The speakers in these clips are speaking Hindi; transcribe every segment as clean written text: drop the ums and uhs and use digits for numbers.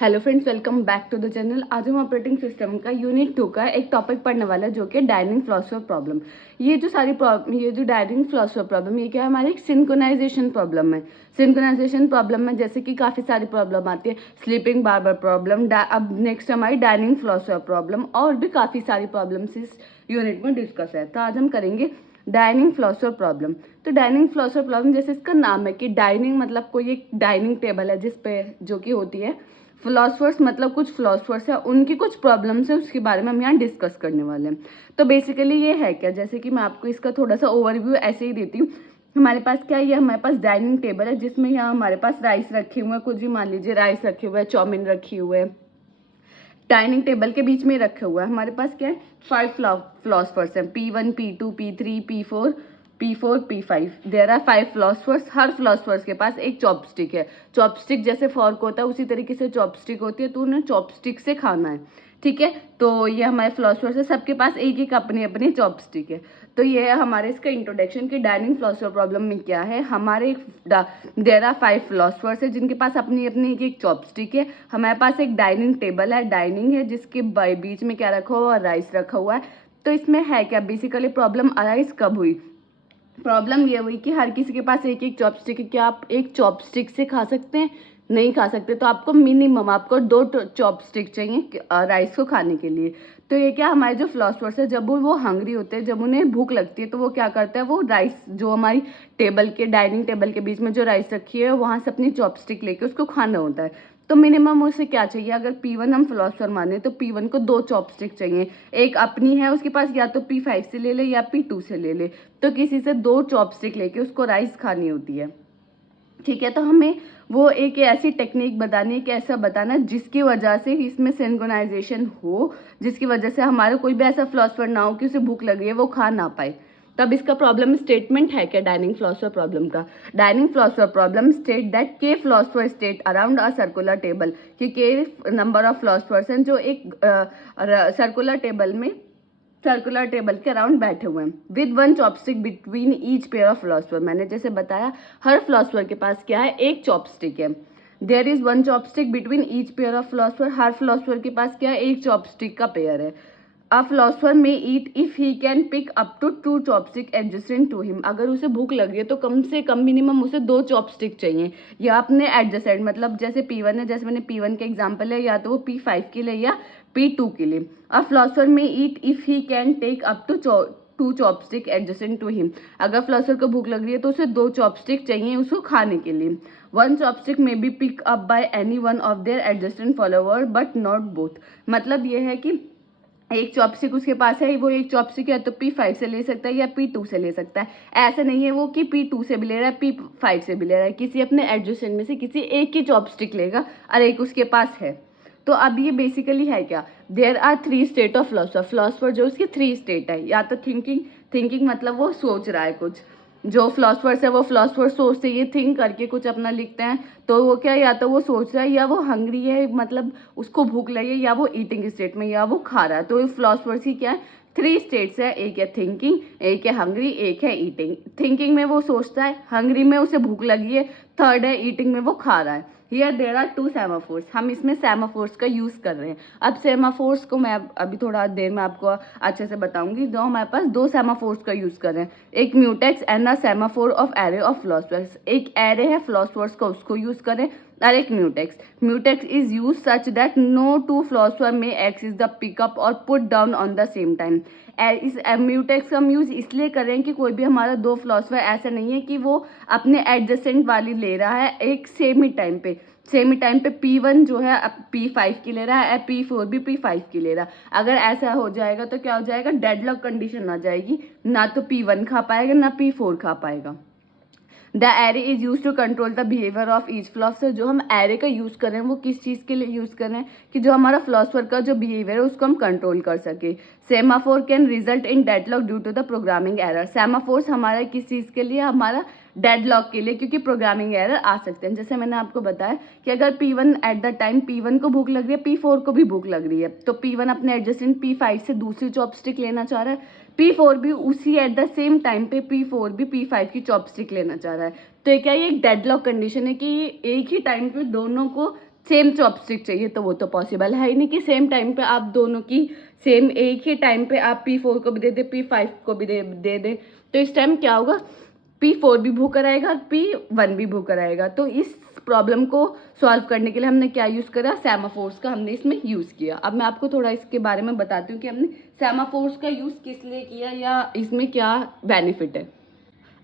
Hello friends, welcome back to the channel. आज हम ऑपरेटिंग सिस्टम का यूनिट 2 का एक टॉपिक पढ़ने वाला है जो कि डायनिंग फ्लॉसफर प्रॉब्लम। ये जो डायनिंग फ्लॉसफर प्रॉब्लम, ये क्या है, हमारी एक सिंक्रोनाइजेशन प्रॉब्लम है। सिंक्रोनाइजेशन प्रॉब्लम में जैसे कि काफ़ी सारी प्रॉब्लम आती है, स्लीपिंग बार्बर प्रॉब्लम, अब नेक्स्ट हमारी डायनिंग फ्लॉसफर प्रॉब्लम, और भी काफ़ी सारी प्रॉब्लम्स इस यूनिट में डिस्कस है। तो आज हम करेंगे डाइनिंग फ्लॉसफर प्रॉब्लम। तो डाइनिंग फ्लॉसफर प्रॉब्लम, जैसे इसका नाम है कि डाइनिंग मतलब कोई एक डाइनिंग टेबल है जिस पे जो कि होती है, फिलोसफर्स मतलब कुछ फिलोसफर्स है, उनकी कुछ प्रॉब्लम्स है, उसके बारे में हम यहाँ डिस्कस करने वाले हैं। तो बेसिकली ये है क्या, जैसे कि मैं आपको इसका थोड़ा सा ओवरव्यू ऐसे ही देती हूँ। हमारे पास क्या है, ये हमारे पास डाइनिंग टेबल है जिसमें यहाँ हमारे पास राइस रखे हुए हैं, कुछ भी मान लीजिए, राइस रखे हुए हैं, चाउमीन रखी हुए है, डाइनिंग टेबल के बीच में रखे हुआ है। हमारे पास क्या है, 5 फिलोसफर्स हैं, P1, P2, P3, P4, P5। There are 5 philosophers. हर फिलोसफर्स के पास एक चॉपस्टिक है। चॉपस्टिक जैसे फॉर्क होता है उसी तरीके से चॉपस्टिक होती है, तो उन्हें चॉपस्टिक से खाना है। ठीक है, तो ये हमारे फिलोसफर्स है, सबके पास एक एक अपनी अपनी चॉपस्टिक है। तो ये है हमारे इसका इंट्रोडक्शन कि डाइनिंग फिलोसफर प्रॉब्लम में क्या है। हमारे देयर आर 5 फिलोसफर्स है जिनके पास अपनी अपनी एक एक चॉपस्टिक है। हमारे पास एक डाइनिंग टेबल है, डाइनिंग है, जिसके बीच में क्या रखा हुआ है, राइस रखा हुआ है। तो इसमें है क्या, बेसिकली प्रॉब्लम अराइज कब हुई। प्रॉब्लम ये हुई कि हर किसी के पास एक एक चॉपस्टिक है। क्या आप एक चॉपस्टिक से खा सकते हैं? नहीं खा सकते। तो आपको मिनिमम आपको 2 चॉपस्टिक चाहिए राइस को खाने के लिए। तो ये क्या, हमारे जो फिलोसफर्स है, जब वो हंग्री होते हैं, जब उन्हें भूख लगती है, तो वो क्या करते हैं, वो राइस जो हमारी टेबल के डाइनिंग टेबल के बीच में जो राइस रखी है, वहां से अपनी चॉपस्टिक लेके उसको खाना होता है। तो मिनिमम उसे क्या चाहिए, अगर P1 हम फिलोसफर माने तो P1 को 2 चॉपस्टिक चाहिए। एक अपनी है उसके पास, या तो P5 से ले ले या P2 से ले ले। तो किसी से 2 चॉपस्टिक लेके उसको राइस खानी होती है। ठीक है, तो हमें वो एक ऐसी टेक्निक बतानी है कि ऐसा बताना जिसकी वजह से इसमें सिंक्रोनाइजेशन हो, जिसकी वजह से हमारे कोई भी ऐसा फिलोसफर ना हो कि उसे भूख लगी है वो खा ना पाए। तब इसका प्रॉब्लम स्टेटमेंट है क्या डाइनिंग फिलोसफर प्रॉब्लम का। Dining philosopher problem state that k philosopher state around a circular table, कि के नंबर ऑफ फिलोसफर्स हैं जो एक सर्कुलर टेबल के अराउंड बैठे हुए हैं, with 1 chopstick between each pair of philosopher. मैंने जैसे बताया, हर फिलोसफर के पास क्या है, एक चॉपस्टिक है। There is 1 chopstick between each pair of philosopher. हर फिलोसफर के पास क्या है, एक चॉपस्टिक का पेयर है। A philosopher may eat if he can pick up to 2 chopstick adjacent to him. अगर उसे भूख लगी है तो कम से कम मिनिमम उसे 2 चॉपस्टिक चाहिए, या अपने एडजेसेंट, मतलब जैसे P1 है, जैसे मैंने P1 के एग्जाम्पल है, या तो वो P5 के लिए या P2 के लिए। A philosopher may eat if he can take up to 2 chopstick adjacent to him. अगर फिलोसफर को भूख लग रही है तो उसे 2 चॉपस्टिक चाहिए उसको खाने के लिए। 1 chopstick may be pick up by any one of their adjacent follower but not both. मतलब ये है कि एक चॉपस्टिक उसके पास है, वो एक चॉपस्टिक या तो P5 से ले सकता है या P2 से ले सकता है। ऐसा नहीं है वो कि P2 से भी ले रहा है, P5 से भी ले रहा है, किसी अपने एडजेसेंट में से किसी एक ही चॉपस्टिक लेगा और एक उसके पास है। तो अब ये बेसिकली है क्या, there are 3 state of philosopher. Philosopher जो उसकी 3 स्टेट है, या तो थिंकिंग मतलब वो सोच रहा है कुछ। जो फिलोसफर्स है वो फिलोसफर सोचते, ये थिंक करके कुछ अपना लिखते हैं, तो वो क्या, या तो वो सोच रहा है, या वो हंग्री है, मतलब उसको भूख लगी है, या वो ईटिंग स्टेट में, या वो खा रहा है। तो फिलोसफर्स की क्या है, 3 स्टेट्स है, एक है थिंकिंग, एक है हंग्री, एक है ईटिंग। थिंकिंग में वो सोचता है, हंग्री में उसे भूख लगी है, थर्ड है ईटिंग में वो खा रहा है। Here there are 2 semaphores. हम इसमें सेमाफोर्स का यूज कर रहे हैं। अब सेमाफोर्स को मैं अभी थोड़ा देर में आपको अच्छे से बताऊंगी। जो हमारे पास 2 सेमाफोर्स का यूज कर रहे हैं, एक mutex and a semaphore of array of philosophers. एक एरे है फिलोसफर्स का, उसको यूज करें, और एक mutex. Mutex is use such that no 2 philosopher may access the pickup और put down on the same time. इस म्यूटेक्स का हम यूज इसलिए कर रहे हैं कि कोई भी हमारा 2 फिलोसफर ऐसा नहीं है कि वो अपने एडजेसेंट वाली ले रहा है एक सेम ही टाइम पे P1 जो है अब P5 की ले रहा है, P4 भी P5 की ले रहा है। अगर ऐसा हो जाएगा तो क्या हो जाएगा, डेडलॉक कंडीशन आ जाएगी, ना तो P1 खा पाएगा ना P4 खा पाएगा। The array is use to control the behaviour of each philosopher. जो हम एरे का यूज कर रहे हैं वो किस चीज के लिए यूज कर रहे हैं, कि जो हमारा फिलोसफर का जो बिहेवियर है उसको हम कंट्रोल कर सके। Semaphore can result in deadlock due to the programming error. Semaphores हमारा किस चीज के लिए, हमारा डेडलॉक के लिए, क्योंकि प्रोग्रामिंग एरर आ सकते हैं। जैसे मैंने आपको बताया कि अगर P1 at the time P1 को भूख लग रही है, P4 को भी भूख लग रही है, तो P1 अपने एडजेसेंट P5 से दूसरी चॉपस्टिक लेना चाह रहा है, P4 भी उसी एट द सेम टाइम पे P4 भी P5 की चॉपस्टिक लेना चाह रहा है। तो क्या ये एक डेडलॉक कंडीशन है कि एक ही टाइम पे दोनों को सेम चॉपस्टिक चाहिए, तो वो तो पॉसिबल है ही नहीं कि सेम टाइम पे आप दोनों की सेम एक ही टाइम पे आप P4 को भी दे दे, P5 को भी दे दे। तो इस टाइम क्या होगा, P4 भी भूखा रहेगा और P1 भी भूखा रहेगा। तो इस प्रॉब्लम को सॉल्व करने के लिए हमने क्या यूज़ करा, सेमाफोर्स का हमने इसमें यूज़ किया। अब मैं आपको थोड़ा इसके बारे में बताती हूँ कि हमने सेमाफोर्स का यूज़ किस लिए किया या इसमें क्या बेनिफिट है।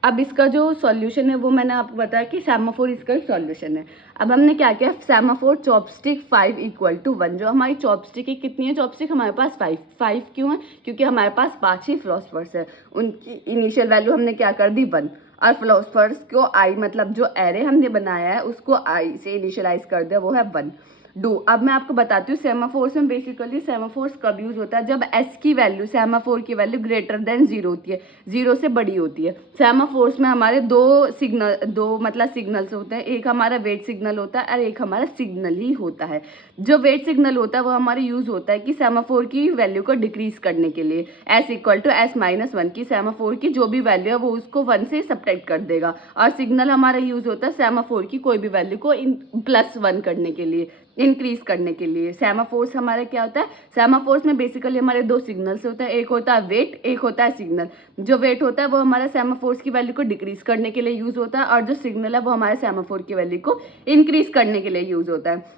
अब इसका जो सॉल्यूशन है वो मैंने आपको बताया कि सेमाफोर इसका ही सॉल्यूशन है। अब हमने क्या किया, सेमाफोर चॉपस्टिक 5 = 1। जो हमारी चॉपस्टिक है, कितनी है चॉपस्टिक हमारे पास, 5 क्यों है, क्योंकि हमारे पास 5 ही फिलोसफर्स है। उनकी इनिशियल वैल्यू हमने क्या कर दी, 1, और फिलोसफर्स को आई मतलब जो एरे हमने बनाया है उसको आई से इनिशियलाइज कर दिया, वो है 1 डू। अब मैं आपको बताती हूँ सेमाफोर्स में बेसिकली सेमाफोर्स कब यूज होता है, जब एस की वैल्यू, सेमाफोर की वैल्यू ग्रेटर देन 0 होती है, 0 से बड़ी होती है। सेमाफोर्स में हमारे दो मतलब सिग्नल्स होते हैं, एक हमारा वेट सिग्नल होता है और एक हमारा सिग्नल ही होता है। जो वेट सिग्नल होता है वो हमारे यूज होता है कि सेमाफोर की वैल्यू को डिक्रीज करने के लिए, S = S-1 की सेमाफोर की जो भी वैल्यू है वो उसको 1 से सब्ट्रैक्ट कर देगा। और सिग्नल हमारा यूज होता है सेमाफोर की कोई भी वैल्यू को +1 करने के लिए, इंक्रीज करने के लिए। सेमाफोर्स हमारा क्या होता है, सेमाफोर्स में बेसिकली हमारे 2 सिग्नल्स होता है, एक होता है वेट, एक होता है सिग्नल। जो वेट होता है वो हमारा सेमाफोर्स की वैल्यू को डिक्रीज करने के लिए यूज होता है, और जो सिग्नल है वो हमारे सेमाफोर की वैल्यू को इंक्रीज करने के लिए यूज होता है।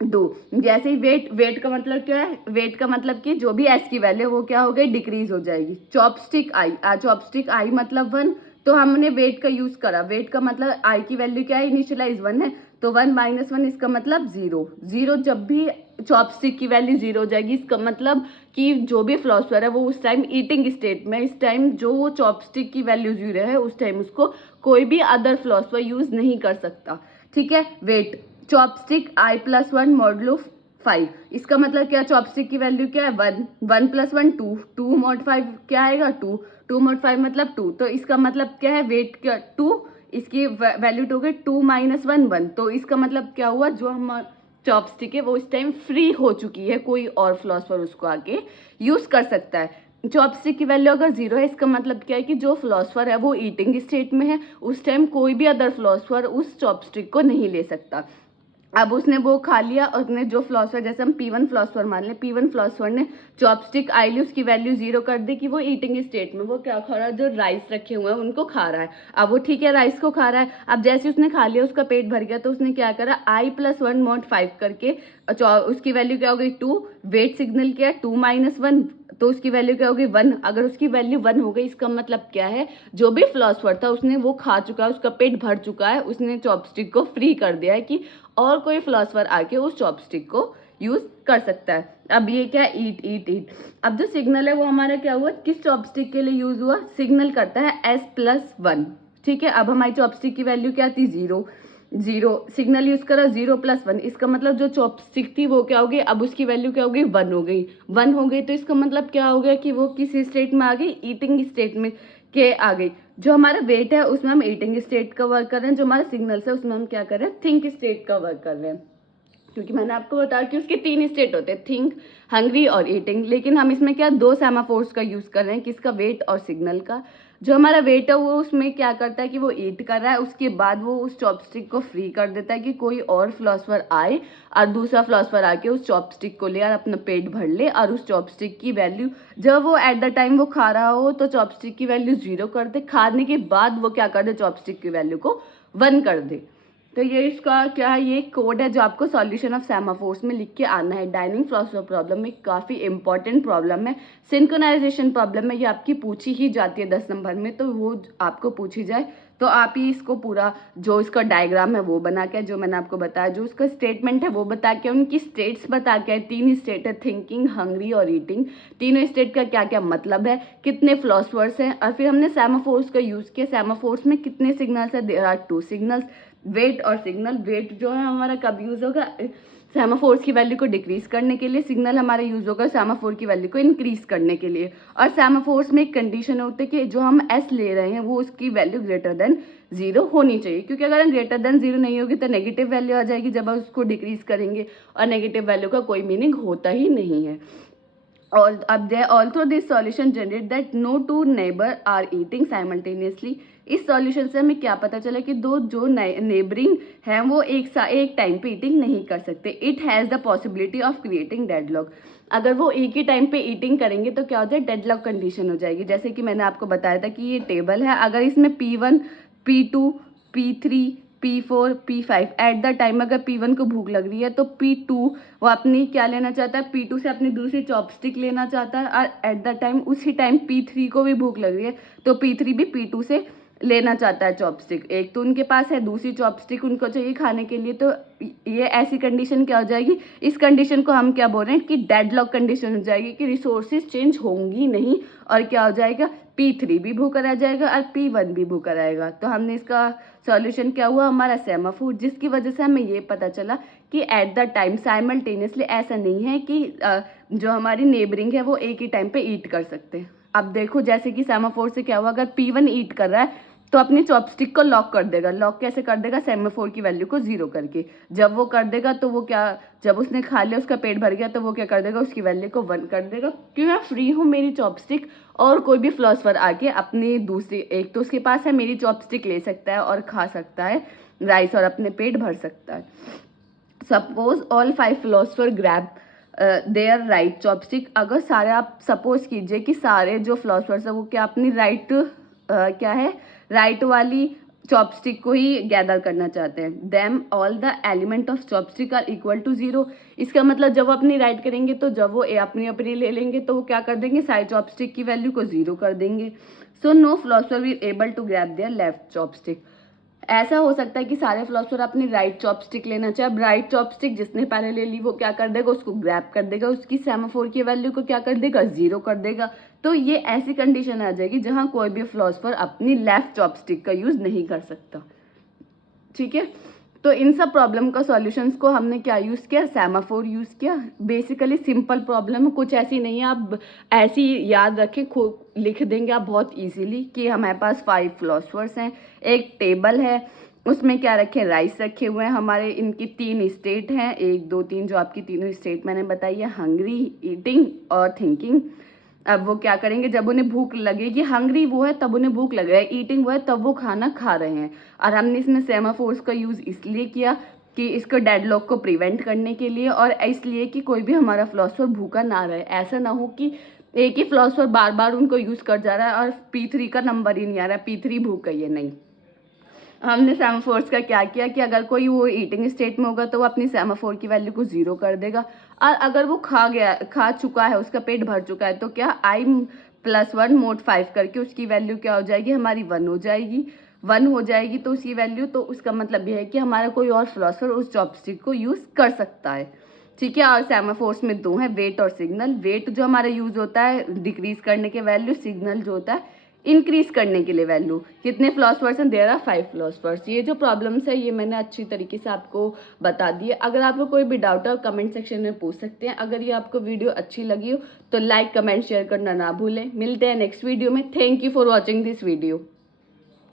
जैसे ही वेट का मतलब क्या है, वेट का मतलब कि जो भी एस की वैल्यू वो क्या हो गई, डिक्रीज हो जाएगी। चॉपस्टिक आई मतलब 1, तो हमने वेट का यूज करा, वेट का मतलब आई की वैल्यू क्या है, इनिशियलाइज 1 है, तो 1 - 1 इसका मतलब 0। जब भी चॉपस्टिक की वैल्यू 0 हो जाएगी, इसका मतलब कि जो भी फिलोसफर है वो उस टाइम ईटिंग स्टेट में, इस टाइम जो चॉपस्टिक की वैल्यू 0 है उस टाइम उसको कोई भी अदर फिलोसफर यूज नहीं कर सकता। ठीक है, वेट चॉपस्टिक I+1 मॉडुलो 5, इसका मतलब क्या, चॉपस्टिक की वैल्यू क्या है 1, 1 + 1 2, 2 mod 5 क्या आएगा 2, 2 mod 5 मतलब 2, तो इसका मतलब क्या है, वेट क्या 2, इसकी वैल्यू हो गई 2 - 1 1, तो इसका मतलब क्या हुआ, जो हम चॉपस्टिक है वो इस टाइम फ्री हो चुकी है, कोई और फिलोसफर उसको आके यूज कर सकता है। चॉपस्टिक की वैल्यू अगर 0 है, इसका मतलब क्या है कि जो फिलोसफर है वो ईटिंग स्टेट में है, उस टाइम कोई भी अदर फिलोसफर उस चॉपस्टिक को नहीं ले सकता। अब उसने वो खा लिया, उसने जो फिलोसफर, जैसे हम P1 फिलोसफर मान लें, P1 फिलोसफर ने चॉपस्टिक आई ली, उसकी वैल्यू 0 कर दी कि वो ईटिंग स्टेट में, वो क्या खा रहा है, जो राइस रखे हुए हैं उनको खा रहा है। अब वो ठीक है राइस को खा रहा है, अब जैसे उसने खा लिया उसका पेट भर गया, तो उसने क्या करा, I+1 mod 5 करके उसकी वैल्यू क्या हो गई 2, वेट सिग्नल क्या है 2 - 1, तो उसकी वैल्यू क्या हो गई 1। अगर उसकी वैल्यू 1 हो गई, इसका मतलब क्या है, जो भी फिलोसफर था उसने वो खा चुका है, उसका पेट भर चुका है, उसने चॉपस्टिक को फ्री कर दिया है कि और कोई फिलोसफर आके उस चॉपस्टिक को यूज कर सकता है। अब ये क्या, ईट। अब जो सिग्नल है वो हमारा क्या हुआ, किस चॉपस्टिक के लिए यूज हुआ, सिग्नल करता है S+1। ठीक है, अब हमारी चॉपस्टिक की वैल्यू क्या थी 0, सिग्नल यूज करा 0 + 1, इसका मतलब जो चॉपस्टिक थी वो क्या हो गई, अब उसकी वैल्यू क्या हो गई 1 हो गई, 1 हो गई, तो इसका मतलब क्या हो गया कि वो किस स्टेट में आ गई, ईटिंग स्टेट में के आ गई। जो हमारा वेट है उसमें हम ईटिंग स्टेट का वर्क कर रहे हैं, जो हमारा सिग्नल्स है उसमें हम क्या कर रहे हैं, थिंक स्टेट का वर्क कर रहे हैं। क्योंकि मैंने आपको बताया कि उसके 3 स्टेट होते हैं, थिंक, हंग्री और ईटिंग, लेकिन हम इसमें क्या 2 सेमाफोर्स का यूज कर रहे हैं, किसका, वेट और सिग्नल का। जो हमारा वेट है वो उसमें क्या करता है कि वो ईट कर रहा है, उसके बाद वो उस चॉपस्टिक को फ्री कर देता है कि कोई और फिलोसफर आए और दूसरा फिलोसफर आके उस चॉपस्टिक को ले और अपना पेट भर ले, और उस चॉपस्टिक की वैल्यू जब वो एट द टाइम वो खा रहा हो तो चॉपस्टिक की वैल्यू 0 कर दे, खाने के बाद वो क्या कर दे, चॉपस्टिक की वैल्यू को 1 कर दे। तो ये इसका क्या है, ये कोड है जो आपको सॉल्यूशन ऑफ सेमाफोर्स में लिख के आना है। डाइनिंग फिलोसफर प्रॉब्लम में काफ़ी इंपॉर्टेंट प्रॉब्लम है, सिंक्रोनाइजेशन प्रॉब्लम है, ये आपकी पूछी ही जाती है 10 नंबर में, तो वो आपको पूछी जाए तो आप ही इसको पूरा जो इसका डायग्राम है वो बना के, जो मैंने आपको बताया, जो उसका स्टेटमेंट है वो बता के, उनकी स्टेट्स बता के, 3 स्टेट है, थिंकिंग, हंग्री और ईटिंग, तीनों स्टेट का क्या क्या मतलब है, कितने फिलोसफर्स हैं, और फिर हमने सेमाफोर्स का यूज़ किया। सेमाफोर्स में कितने सिग्नल्स है, देयर आर 2 सिग्नल्स, वेट और सिग्नल। वेट जो है हमारा कब यूज होगा, सेमाफोर्स की वैल्यू को डिक्रीज करने के लिए, सिग्नल हमारा यूज होगा सेमाफोर की वैल्यू को इंक्रीज करने के लिए। और सेमाफोर्स में एक कंडीशन होती है कि जो हम एस ले रहे हैं वो उसकी वैल्यू ग्रेटर देन 0 होनी चाहिए, क्योंकि अगर ग्रेटर देन 0 नहीं होगी तो नेगेटिव वैल्यू आ जाएगी जब हम उसको डिक्रीज करेंगे, और नेगेटिव वैल्यू का कोई मीनिंग होता ही नहीं है। अब there also this solution generate that no two neighbor are eating simultaneously. इस सॉल्यूशन से हमें क्या पता चला कि दो जो नेबरिंग हैं वो एक टाइम पे ईटिंग नहीं कर सकते. It has the possibility of creating deadlock. अगर वो एक ही टाइम पे ईटिंग करेंगे तो क्या हो जाए, डेडलॉक कंडीशन हो जाएगी. जैसे कि मैंने आपको बताया था कि ये टेबल है, अगर इसमें P1, P2, P3, P4, P5 at the time अगर P1 को भूख लग रही है तो P2 वो अपनी क्या लेना चाहता है, P2 से अपनी दूसरी चॉपस्टिक लेना चाहता है, और एट द टाइम उसी टाइम P3 को भी भूख लग रही है तो P3 भी P2 से लेना चाहता है चॉपस्टिक. एक तो उनके पास है, दूसरी चॉपस्टिक उनको चाहिए खाने के लिए. तो ये ऐसी कंडीशन क्या हो जाएगी, इस कंडीशन को हम क्या बोल रहे हैं कि डेडलॉक कंडीशन हो जाएगी, कि रिसोर्सेज चेंज होंगी नहीं और क्या हो जाएगा, P3 भी भूखा रह जाएगा और P1 भी भूखा रहेगा. तो हमने इसका सॉल्यूशन क्या हुआ, हमारा सेमाफोर, जिसकी वजह से हमें ये पता चला कि एट द टाइम साइमल्टेनियसली ऐसा नहीं है कि जो हमारी नेबरिंग है वो एक ही टाइम पे ईट कर सकते हैं. अब देखो जैसे कि सेमाफोर से क्या हुआ, अगर P1 ईट कर रहा है तो अपनी चॉपस्टिक को लॉक कर देगा. लॉक कैसे कर देगा, सेमाफोर की वैल्यू को 0 करके. जब वो कर देगा तो वो क्या, जब उसने खा लिया, उसका पेट भर गया, तो वो क्या कर देगा, उसकी वैल्यू को 1 कर देगा कि मैं फ्री हूँ, मेरी चॉपस्टिक और कोई भी फिलोसफर आके अपनी दूसरी, एक तो उसके पास है, मेरी चॉपस्टिक ले सकता है और खा सकता है राइस और अपने पेट भर सकता है. Suppose all 5 philosopher grab their right chopstick. अगर सारे, आप सपोज कीजिए कि सारे जो फिलोसफर्स है वो क्या अपनी क्या है, राइट वाली चॉपस्टिक को ही गैदर करना चाहते हैं. Them all the element of chopstick are equal to 0. इसका मतलब जब वो अपनी राइट करेंगे तो जब वो अपनी अपनी ले लेंगे तो वो क्या कर देंगे, सारी चॉपस्टिक की वैल्यू को 0 कर देंगे. So no philosopher will able to grab their left chopstick. ऐसा हो सकता है कि सारे फिलोसफर अपनी राइट चॉपस्टिक लेना चाहे. अब राइट चॉपस्टिक जिसने पहले ले ली वो क्या कर देगा, उसको ग्रैब कर देगा, उसकी सेमाफोर की वैल्यू को क्या कर देगा, 0 कर देगा. तो ये ऐसी कंडीशन आ जाएगी जहां कोई भी फिलोसफर अपनी लेफ्ट चॉपस्टिक का यूज नहीं कर सकता. ठीक है, तो इन सब प्रॉब्लम का सॉल्यूशंस को हमने क्या यूज़ किया, सेमाफोर यूज़ किया. बेसिकली सिंपल प्रॉब्लम है, कुछ ऐसी नहीं है, आप ऐसी याद रखें, लिख देंगे आप बहुत इजीली कि हमारे पास 5 फिलोसफर्स हैं, एक टेबल है, उसमें क्या रखे, राइस रखे हुए हैं हमारे. इनकी 3 स्टेट हैं, 1 2 3, जो आपकी तीनों स्टेट मैंने बताई है, हंग्री, ईटिंग और थिंकिंग. अब वो क्या करेंगे, जब उन्हें भूख लगेगी, हंग्री वो है तब उन्हें भूख लग रहा है, ईटिंग वो है तब वो खाना खा रहे हैं. और हमने इसमें सेमाफोर्स का यूज़ इसलिए किया कि इसको डेडलॉक को प्रिवेंट करने के लिए, और इसलिए कि कोई भी हमारा फिलोसफर भूखा ना रहे. ऐसा ना हो कि एक ही फिलोसफर बार बार उनको यूज़ कर जा रहा है और P3 का नंबर ही नहीं आ रहा है, P3 भूख गई है. नहीं, हमने सेमाफोर्स का क्या किया कि अगर कोई वो ईटिंग स्टेट में होगा तो वो अपनी सेमाफोर की वैल्यू को 0 कर देगा, और अगर वो खा चुका है, उसका पेट भर चुका है, तो क्या I+1 mod 5 करके उसकी वैल्यू क्या हो जाएगी, हमारी 1 हो जाएगी. 1 हो जाएगी तो उसकी वैल्यू, तो उसका मतलब यह है कि हमारा कोई और फिलोसफर उस चॉपस्टिक को यूज़ कर सकता है. ठीक है, और सेमाफोर्स में 2 हैं, वेट और सिग्नल. वेट जो हमारा यूज़ होता है डिक्रीज करने के वैल्यू, सिग्नल जो होता है इंक्रीज करने के लिए वैल्यू. कितने फिलोसफर्स हैं, देयर आर 5 फिलोसफर्स. ये जो प्रॉब्लम्स है ये मैंने अच्छी तरीके से आपको बता दी है. अगर आपको कोई भी डाउट है कमेंट सेक्शन में पूछ सकते हैं. अगर ये आपको वीडियो अच्छी लगी हो तो लाइक कमेंट शेयर करना ना भूलें. मिलते हैं नेक्स्ट वीडियो में. Thank you for watching this video.